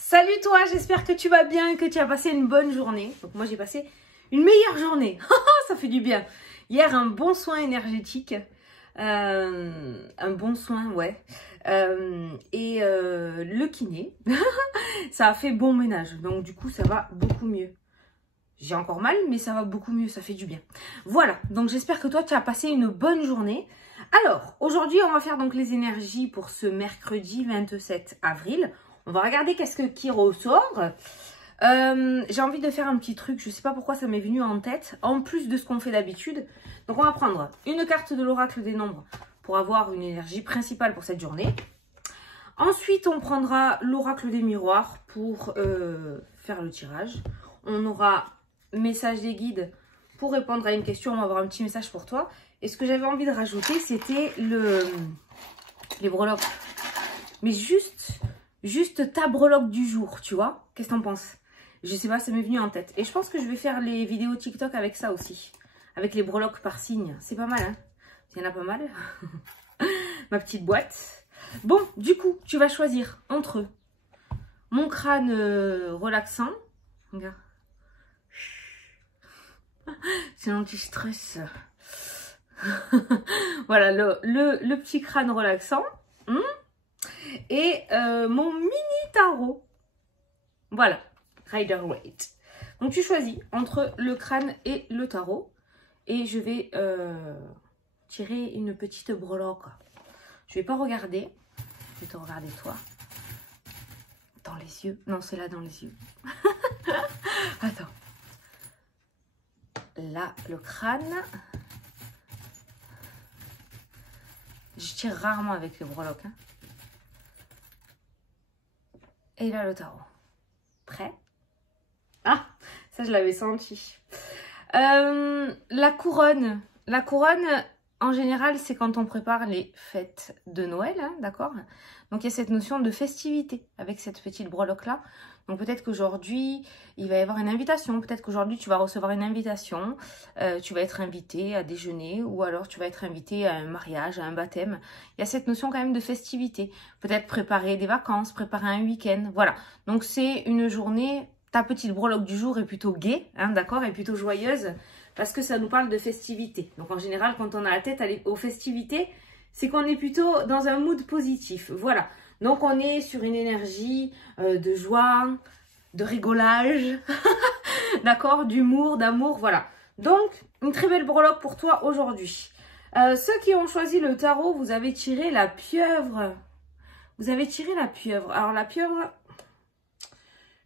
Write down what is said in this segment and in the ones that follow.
Salut toi, j'espère que tu vas bien et que tu as passé une bonne journée. Donc moi j'ai passé une meilleure journée, ça fait du bien. Hier un bon soin énergétique, un bon soin ouais, le kiné, ça a fait bon ménage. Donc du coup ça va beaucoup mieux. J'ai encore mal mais ça va beaucoup mieux, ça fait du bien. Voilà, donc j'espère que toi tu as passé une bonne journée. Alors aujourd'hui on va faire donc les énergies pour ce mercredi 27 avril. On va regarder qu'est-ce qui ressort. J'ai envie de faire un petit truc. Je ne sais pas pourquoi ça m'est venu en tête. En plus de ce qu'on fait d'habitude. Donc on va prendre une carte de l'oracle des nombres pour avoir une énergie principale pour cette journée. Ensuite on prendra l'oracle des miroirs pour faire le tirage. On aura message des guides pour répondre à une question. On va avoir un petit message pour toi. Et ce que j'avais envie de rajouter c'était les breloques. Mais juste ta breloque du jour, tu vois. Qu'est-ce que t'en penses? Je sais pas, ça m'est venu en tête. Et je pense que je vais faire les vidéos TikTok avec ça aussi. Avec les breloques par signe. C'est pas mal, hein? Il y en a pas mal. Ma petite boîte. Bon, du coup, tu vas choisir entre mon crâne relaxant. Regarde. C'est l'anti-stress. Voilà, le petit crâne relaxant. Et mon mini tarot. Voilà, Rider-Waite. Donc tu choisis entre le crâne et le tarot. Et je vais tirer une petite breloque. Je vais pas regarder. Je vais te regarder toi. Dans les yeux. Non, c'est là dans les yeux. Attends. Là, le crâne. Je tire rarement avec les breloques. Hein. Et là, le tarot. Prêt? Ah, ça, je l'avais senti. La couronne. La couronne, en général, c'est quand on prépare les fêtes de Noël, hein, d'accord? Donc, il y a cette notion de festivité avec cette petite breloque-là. Donc, peut-être qu'aujourd'hui, il va y avoir une invitation. Peut-être qu'aujourd'hui, tu vas recevoir une invitation. Tu vas être invité à déjeuner ou alors tu vas être invité à un mariage, à un baptême. Il y a cette notion quand même de festivité. Peut-être préparer des vacances, préparer un week-end. Voilà. Donc, c'est une journée... Ta petite breloque du jour est plutôt gaie, hein, d'accord, et plutôt joyeuse, parce que ça nous parle de festivité. Donc en général, quand on a la tête aux festivités, c'est qu'on est plutôt dans un mood positif. Voilà. Donc on est sur une énergie de joie, de rigolage, d'accord, d'humour, d'amour, voilà. Donc, une très belle breloque pour toi aujourd'hui. Ceux qui ont choisi le tarot, vous avez tiré la pieuvre. Vous avez tiré la pieuvre. Alors la pieuvre...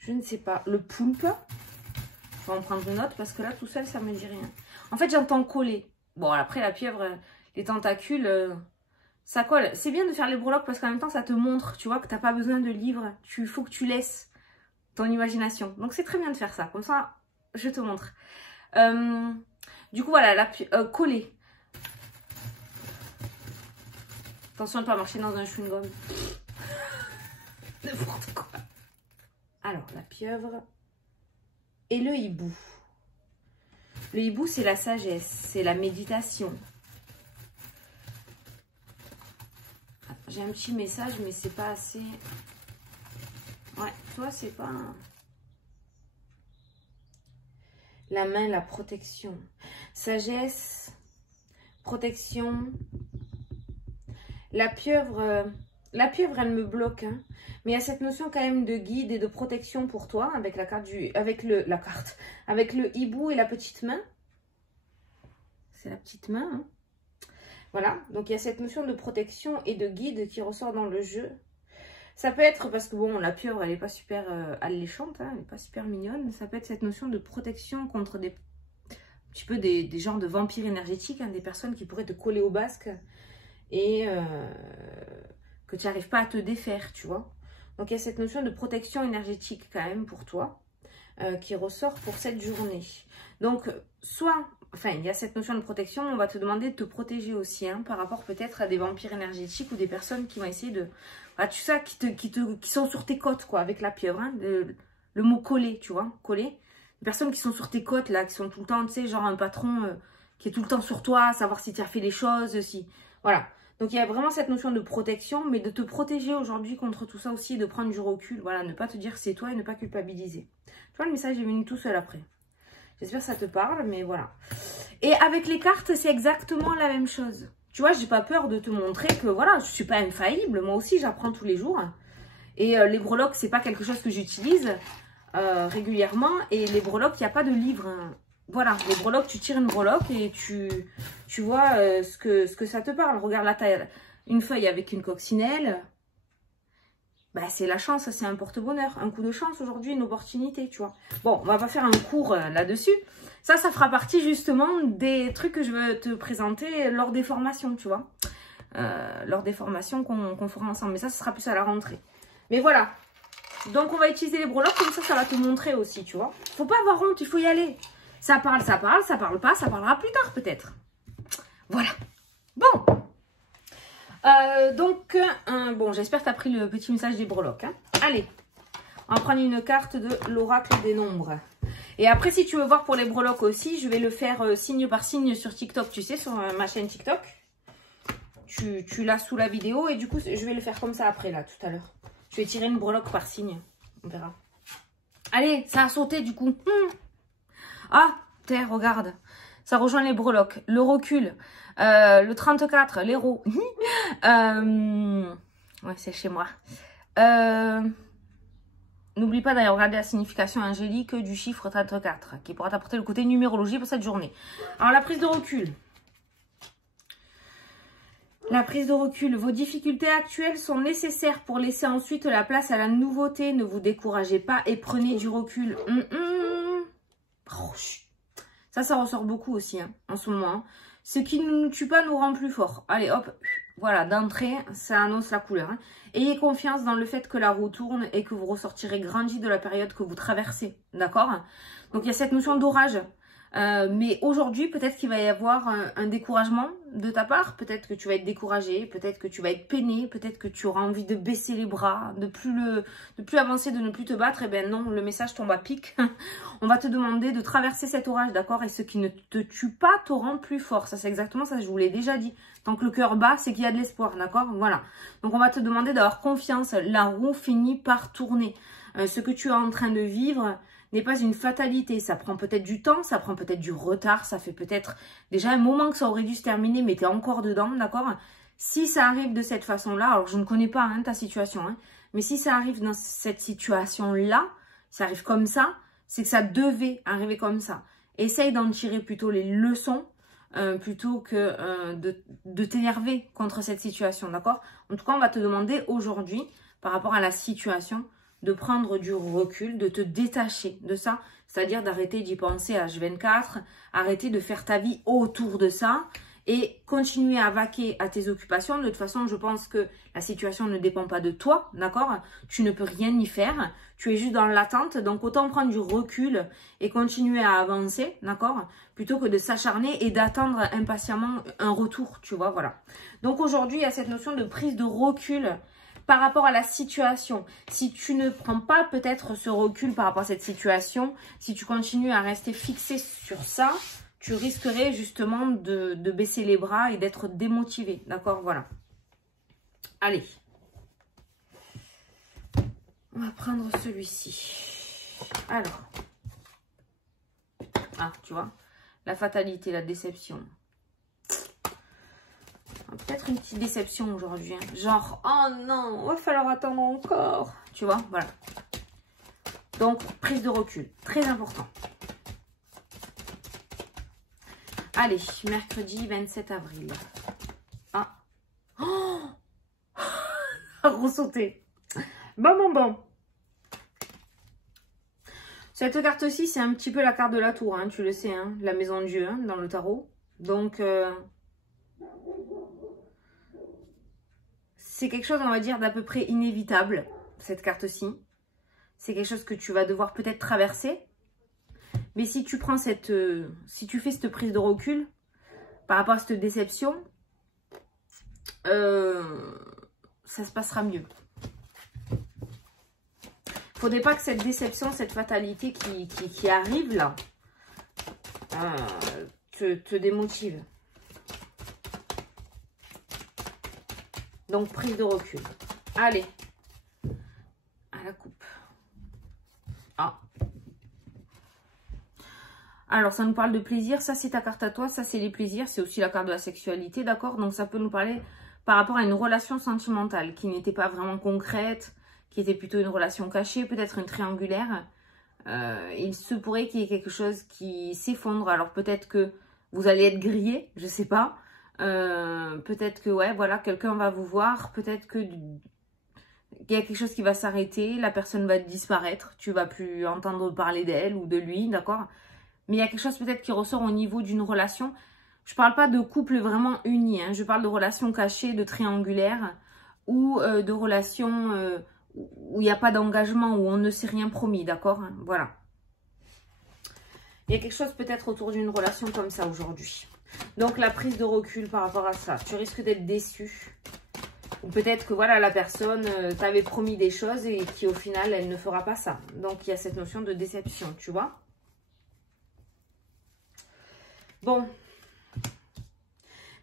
Je ne sais pas. Le poulpe. Je vais en prendre une note parce que là, tout seul, ça ne me dit rien. En fait, j'entends coller. Bon, après, la pieuvre, les tentacules, ça colle. C'est bien de faire les breloques parce qu'en même temps, ça te montre, tu vois, que tu n'as pas besoin de livre. Il faut que tu laisses ton imagination. Donc, c'est très bien de faire ça. Comme ça, je te montre. Du coup, voilà, coller. Attention de ne pas marcher dans un chewing-gum. N'importe quoi. Alors, la pieuvre et le hibou. Le hibou, c'est la sagesse, c'est la méditation. J'ai un petit message, mais c'est pas assez... Ouais, toi, c'est pas... La main, la protection. Sagesse, protection. La pieuvre, elle me bloque, hein. Mais il y a cette notion quand même de guide et de protection pour toi avec la carte avec le hibou et la petite main. C'est la petite main, hein. Voilà, donc il y a cette notion de protection et de guide qui ressort dans le jeu. Ça peut être parce que bon, la pieuvre, elle n'est pas super alléchante, hein, elle n'est pas super mignonne. Ça peut être cette notion de protection contre un petit peu des genres de vampires énergétiques, hein, des personnes qui pourraient te coller au basque et que tu n'arrives pas à te défaire, tu vois. Donc, il y a cette notion de protection énergétique quand même pour toi qui ressort pour cette journée. Donc, il y a cette notion de protection, on va te demander de te protéger aussi hein, par rapport peut-être à des vampires énergétiques ou des personnes qui vont essayer de... Voilà, tu sais, qui sont sur tes côtes, quoi, avec la pieuvre. Hein, le mot coller, tu vois, coller. Des personnes qui sont sur tes côtes, là, qui sont tout le temps, tu sais, genre un patron qui est tout le temps sur toi, savoir si tu as fait les choses, si... Voilà. Donc, il y a vraiment cette notion de protection, mais de te protéger aujourd'hui contre tout ça aussi et de prendre du recul. Voilà, ne pas te dire c'est toi et ne pas culpabiliser. Tu vois, le message est venu tout seul après. J'espère que ça te parle, mais voilà. Et avec les cartes, c'est exactement la même chose. Tu vois, j'ai pas peur de te montrer que, voilà, je suis pas infaillible. Moi aussi, j'apprends tous les jours. Et les breloques, c'est pas quelque chose que j'utilise régulièrement. Et les breloques, il n'y a pas de livre. Hein. Voilà, les breloques, tu tires une breloque et tu vois ce que ça te parle. Regarde la taille. Une feuille avec une coccinelle. Bah, c'est la chance, c'est un porte-bonheur. Un coup de chance aujourd'hui, une opportunité, tu vois. Bon, on va pas faire un cours là-dessus. Ça fera partie justement des trucs que je veux te présenter lors des formations, tu vois. Lors des formations qu'on fera ensemble. Mais ça sera plus à la rentrée. Mais voilà. Donc, on va utiliser les breloques. Comme ça va te montrer aussi, tu vois. Faut pas avoir honte, il faut y aller. Ça parle, ça parle pas, ça parlera plus tard peut-être. Voilà. Bon. Bon, j'espère que tu as pris le petit message des breloques. Hein. Allez, on va prendre une carte de l'oracle des nombres. Et après, si tu veux voir pour les breloques aussi, je vais le faire signe par signe sur TikTok, tu sais, sur ma chaîne TikTok. Tu l'as sous la vidéo et du coup, je vais le faire comme ça après, là, tout à l'heure. Je vais tirer une breloque par signe, on verra. Allez, ça a sauté du coup. Ah, terre, regarde. Ça rejoint les breloques, le recul, le 34, l'héros. Ouais, c'est chez moi. N'oublie pas d'aller regarder la signification angélique du chiffre 34, qui pourra t'apporter le côté numérologie pour cette journée. Alors, la prise de recul. La prise de recul. Vos difficultés actuelles sont nécessaires pour laisser ensuite la place à la nouveauté. Ne vous découragez pas et prenez du recul. Oh, ça ressort beaucoup aussi hein, en ce moment. Hein. Ce qui ne nous tue pas nous rend plus forts. Allez, hop, voilà, d'entrée, ça annonce la couleur. Hein. Ayez confiance dans le fait que la roue tourne et que vous ressortirez grandi de la période que vous traversez. D'accord? Donc, il y a cette notion d'orage. Mais aujourd'hui, peut-être qu'il va y avoir un découragement de ta part. Peut-être que tu vas être découragé, peut-être que tu vas être peiné, peut-être que tu auras envie de baisser les bras, de plus avancer, de ne plus te battre. Eh bien non, le message tombe à pic. On va te demander de traverser cet orage, d'accord? Et ce qui ne te tue pas te rend plus fort. Ça, c'est exactement ça, je vous l'ai déjà dit. Tant que le cœur bat, c'est qu'il y a de l'espoir, d'accord? Voilà. Donc, on va te demander d'avoir confiance. La roue finit par tourner. Ce que tu es en train de vivre n'est pas une fatalité. Ça prend peut-être du temps, ça prend peut-être du retard, ça fait peut-être déjà un moment que ça aurait dû se terminer, mais tu es encore dedans, d'accord? Si ça arrive de cette façon-là, alors je ne connais pas hein, ta situation, hein, mais si ça arrive dans cette situation-là, ça arrive comme ça, c'est que ça devait arriver comme ça. Essaye d'en tirer plutôt les leçons, plutôt que de t'énerver contre cette situation, d'accord? En tout cas, on va te demander aujourd'hui, par rapport à la situation, de prendre du recul, de te détacher de ça, c'est-à-dire d'arrêter d'y penser à H24, arrêter de faire ta vie autour de ça et continuer à vaquer à tes occupations. De toute façon, je pense que la situation ne dépend pas de toi, d'accord? Tu ne peux rien y faire, tu es juste dans l'attente, donc autant prendre du recul et continuer à avancer, d'accord? Plutôt que de s'acharner et d'attendre impatiemment un retour, tu vois, voilà. Donc aujourd'hui, il y a cette notion de prise de recul par rapport à la situation. Si tu ne prends pas peut-être ce recul par rapport à cette situation, si tu continues à rester fixé sur ça, tu risquerais justement de baisser les bras et d'être démotivé. D'accord? Voilà. Allez. On va prendre celui-ci. Alors. Ah, tu vois. La fatalité, la déception. Peut-être une petite déception aujourd'hui. Hein. Genre, oh non, il va falloir attendre encore. Tu vois, voilà. Donc, prise de recul. Très important. Allez, mercredi 27 avril. Ah. Oh ressauter. Bon. Cette carte-ci, c'est un petit peu la carte de la tour. Hein, tu le sais, hein, la maison de Dieu hein, dans le tarot. Donc... c'est quelque chose, on va dire, d'à peu près inévitable, cette carte-ci. C'est quelque chose que tu vas devoir peut-être traverser. Mais si tu prends si tu fais cette prise de recul par rapport à cette déception, ça se passera mieux. Il ne faudrait pas que cette déception, cette fatalité qui arrive là, te démotive. Donc, prise de recul. Allez. À la coupe. Ah. Alors, ça nous parle de plaisir. Ça, c'est ta carte à toi. Ça, c'est les plaisirs. C'est aussi la carte de la sexualité, d'accord? Donc, ça peut nous parler par rapport à une relation sentimentale qui n'était pas vraiment concrète, qui était plutôt une relation cachée, peut-être une triangulaire. Il se pourrait qu'il y ait quelque chose qui s'effondre. Alors, peut-être que vous allez être grillé, je sais pas. Peut-être que, ouais, voilà, quelqu'un va vous voir. Peut-être que il y a quelque chose qui va s'arrêter. La personne va disparaître. Tu vas plus entendre parler d'elle ou de lui, d'accord? Mais il y a quelque chose peut-être qui ressort au niveau d'une relation. Je parle pas de couple vraiment uni. Hein. Je parle de relations cachées, de triangulaires ou de relations où il n'y a pas d'engagement, où on ne s'est rien promis, d'accord? Voilà. Il y a quelque chose peut-être autour d'une relation comme ça aujourd'hui. Donc la prise de recul par rapport à ça. Tu risques d'être déçu. Ou peut-être que voilà, la personne t'avait promis des choses et qui au final, elle ne fera pas ça. Donc il y a cette notion de déception, tu vois? Bon,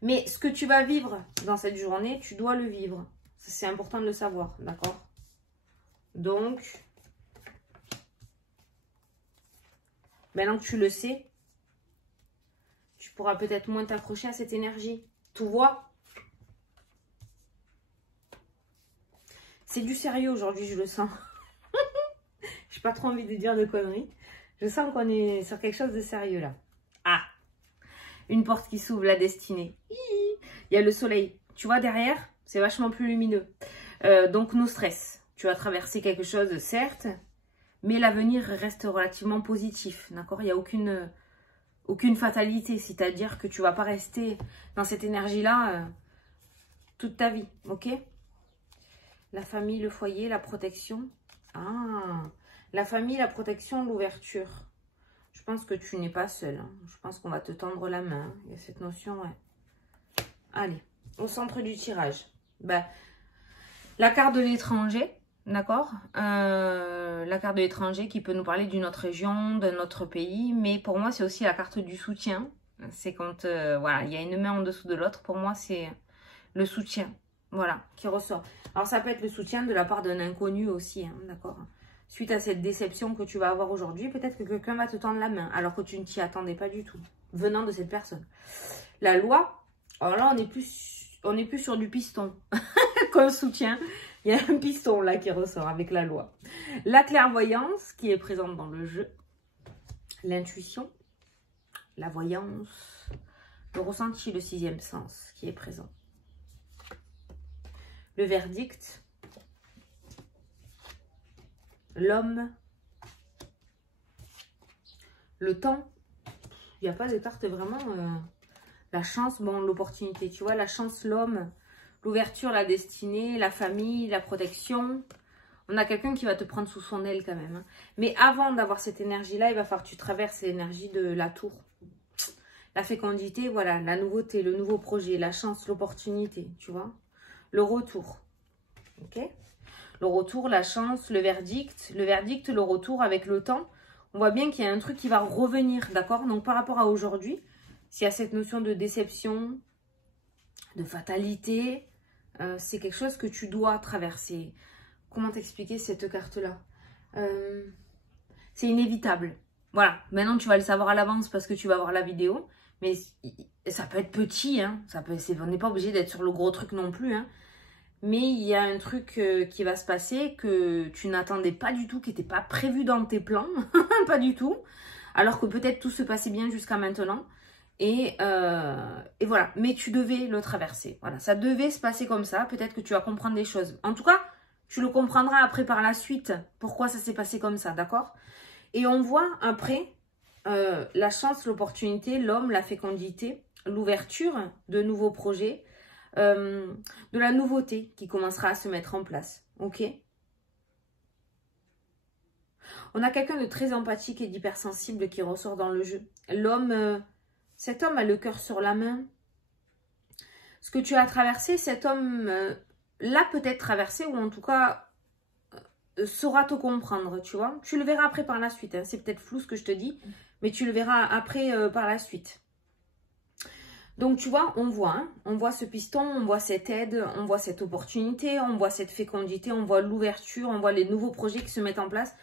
mais ce que tu vas vivre dans cette journée, tu dois le vivre. C'est important de le savoir, d'accord? Donc, maintenant que tu le sais, tu pourras peut-être moins t'accrocher à cette énergie. Tu vois? C'est du sérieux aujourd'hui, je le sens. J'ai pas trop envie de dire de conneries. Je sens qu'on est sur quelque chose de sérieux là. Ah! Une porte qui s'ouvre, la destinée. Il y a le soleil. Tu vois derrière, c'est vachement plus lumineux. Donc, no stress. Tu vas traverser quelque chose, certes, mais l'avenir reste relativement positif. D'accord? Il n'y a aucune fatalité. C'est-à-dire que tu ne vas pas rester dans cette énergie-là toute ta vie. Ok? La famille, le foyer, la protection. Ah! La famille, la protection, l'ouverture. Je pense que tu n'es pas seule. Hein. Je pense qu'on va te tendre la main. Il y a cette notion, ouais. Allez, au centre du tirage. Ben, la carte de l'étranger, d'accord? La carte de l'étranger qui peut nous parler d'une autre région, d'un autre pays. Mais pour moi, c'est aussi la carte du soutien. C'est quand, voilà, il y a une main en dessous de l'autre. Pour moi, c'est le soutien, voilà, qui ressort. Alors, ça peut être le soutien de la part d'un inconnu aussi, hein, d'accord? Suite à cette déception que tu vas avoir aujourd'hui, peut-être que quelqu'un va te tendre la main, alors que tu ne t'y attendais pas du tout, venant de cette personne. La loi, alors là, on est plus sur du piston comme soutien. Il y a un piston là qui ressort avec la loi. La clairvoyance qui est présente dans le jeu. L'intuition, la voyance, le ressenti, le sixième sens qui est présent. Le verdict. L'homme, le temps, il n'y a pas de carte vraiment, la chance, bon, l'opportunité, tu vois, la chance, l'homme, l'ouverture, la destinée, la famille, la protection. On a quelqu'un qui va te prendre sous son aile quand même. Hein. Mais avant d'avoir cette énergie-là, il va falloir que tu traverses l'énergie de la tour. La fécondité, voilà, la nouveauté, le nouveau projet, la chance, l'opportunité, tu vois. Le retour, ok ? Le retour, la chance, le verdict, le retour avec le temps. On voit bien qu'il y a un truc qui va revenir, d'accord? Donc, par rapport à aujourd'hui, s'il y a cette notion de déception, de fatalité, c'est quelque chose que tu dois traverser. Comment t'expliquer cette carte-là? C'est inévitable. Voilà, maintenant tu vas le savoir à l'avance parce que tu vas voir la vidéo. Mais ça peut être petit, hein. On n'est pas obligé d'être sur le gros truc non plus, hein. Mais il y a un truc qui va se passer que tu n'attendais pas du tout, qui n'était pas prévu dans tes plans, pas du tout. Alors que peut-être tout se passait bien jusqu'à maintenant. Et voilà, mais tu devais le traverser. Voilà, ça devait se passer comme ça. Peut-être que tu vas comprendre des choses. En tout cas, tu le comprendras après par la suite. Pourquoi ça s'est passé comme ça, d'accord? Et on voit après la chance, l'opportunité, l'homme, la fécondité, l'ouverture de nouveaux projets. De la nouveauté qui commencera à se mettre en place. Ok? On a quelqu'un de très empathique et d'hypersensible qui ressort dans le jeu. L'homme, cet homme a le cœur sur la main. Ce que tu as traversé, cet homme l'a peut-être traversé ou en tout cas saura te comprendre, tu vois. Tu le verras après par la suite. Hein. C'est peut-être flou ce que je te dis, mais tu le verras après par la suite. Donc, tu vois, on voit ce piston, on voit cette aide, on voit cette opportunité, on voit cette fécondité, on voit l'ouverture, on voit les nouveaux projets qui se mettent en place.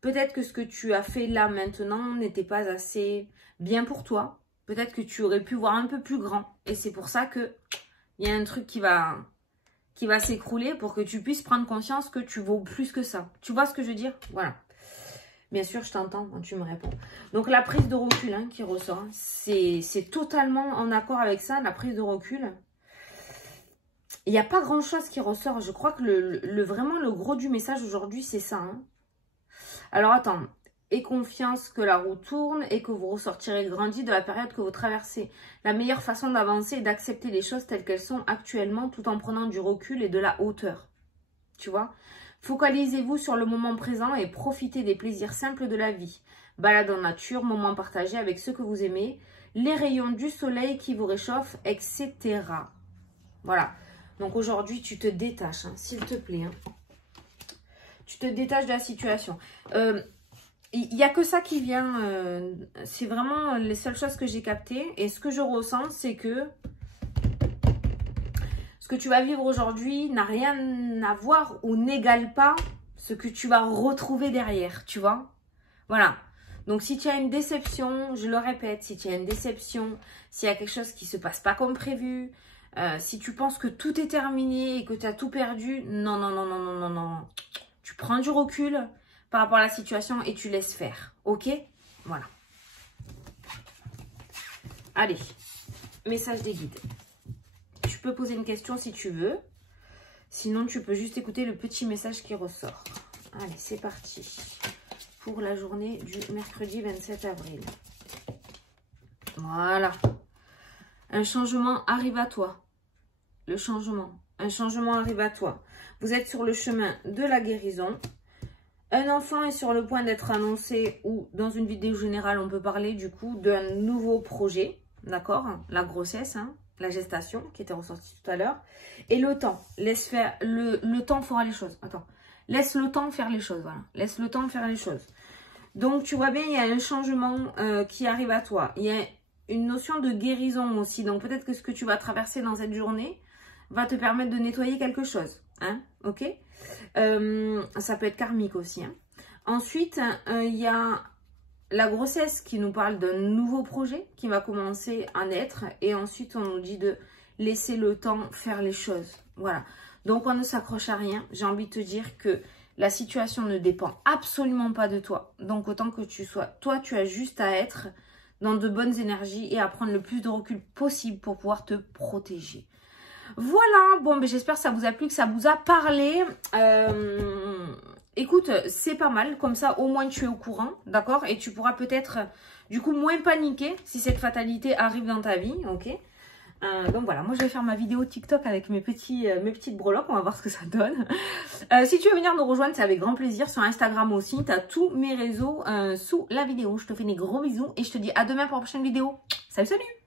Peut-être que ce que tu as fait là maintenant n'était pas assez bien pour toi. Peut-être que tu aurais pu voir un peu plus grand. Et c'est pour ça que il y a un truc qui va s'écrouler pour que tu puisses prendre conscience que tu vaux plus que ça. Tu vois ce que je veux dire? Voilà. Bien sûr, je t'entends quand tu me réponds. Donc, la prise de recul qui ressort, hein, c'est totalement en accord avec ça, la prise de recul. Il n'y a pas grand-chose qui ressort. Je crois que vraiment, le gros du message aujourd'hui, c'est ça. Hein. Alors, attends. Aie confiance que la roue tourne et que vous ressortirez grandi de la période que vous traversez. La meilleure façon d'avancer est d'accepter les choses telles qu'elles sont actuellement tout en prenant du recul et de la hauteur. Tu vois ? Focalisez-vous sur le moment présent et profitez des plaisirs simples de la vie. Balade en nature, moments partagés avec ceux que vous aimez, les rayons du soleil qui vous réchauffent, etc. Voilà. Donc aujourd'hui, tu te détaches, hein, s'il te plaît. Hein. Tu te détaches de la situation. Il n'y a que ça qui vient. C'est vraiment les seules choses que j'ai captées. Et ce que je ressens, c'est que ce que tu vas vivre aujourd'hui n'a rien à voir ou n'égale pas ce que tu vas retrouver derrière, tu vois. Voilà. Donc, si tu as une déception, je le répète, si tu as une déception, s'il y a quelque chose qui ne se passe pas comme prévu, si tu penses que tout est terminé et que tu as tout perdu, non, non, non, non, non, non, non. Tu prends du recul par rapport à la situation et tu laisses faire, ok? Voilà. Allez, message des guides. Tu peux poser une question si tu veux. Sinon, tu peux juste écouter le petit message qui ressort. Allez, c'est parti. Pour la journée du mercredi 27 avril. Voilà. Un changement arrive à toi. Le changement. Un changement arrive à toi. Vous êtes sur le chemin de la guérison. Un enfant est sur le point d'être annoncé ou dans une vidéo générale, on peut parler du coup d'un nouveau projet. D'accord? La grossesse, hein. La gestation qui était ressortie tout à l'heure. Et le temps. Laisse faire. Le temps fera les choses. Attends. Laisse le temps faire les choses. Voilà. Laisse le temps faire les choses. Donc, tu vois bien, il y a un changement qui arrive à toi. Il y a une notion de guérison aussi. Donc, peut-être que ce que tu vas traverser dans cette journée va te permettre de nettoyer quelque chose. Hein? Ok? Ça peut être karmique aussi. Hein? Ensuite, il y a la grossesse qui nous parle d'un nouveau projet qui va commencer à naître. Et ensuite, on nous dit de laisser le temps faire les choses. Voilà. Donc, on ne s'accroche à rien. J'ai envie de te dire que la situation ne dépend absolument pas de toi. Donc, autant que tu sois, toi, tu as juste à être dans de bonnes énergies et à prendre le plus de recul possible pour pouvoir te protéger. Voilà. Bon, ben, j'espère que ça vous a plu, que ça vous a parlé. Écoute, c'est pas mal. Comme ça, au moins, tu es au courant. D'accord? Et tu pourras peut-être, du coup, moins paniquer si cette fatalité arrive dans ta vie. Ok? Donc voilà, moi je vais faire ma vidéo TikTok avec mes petites breloques, on va voir ce que ça donne. Si tu veux venir nous rejoindre, c'est avec grand plaisir. Sur Instagram aussi, tu as tous mes réseaux sous la vidéo. Je te fais des gros bisous et je te dis à demain pour la prochaine vidéo. Salut, salut!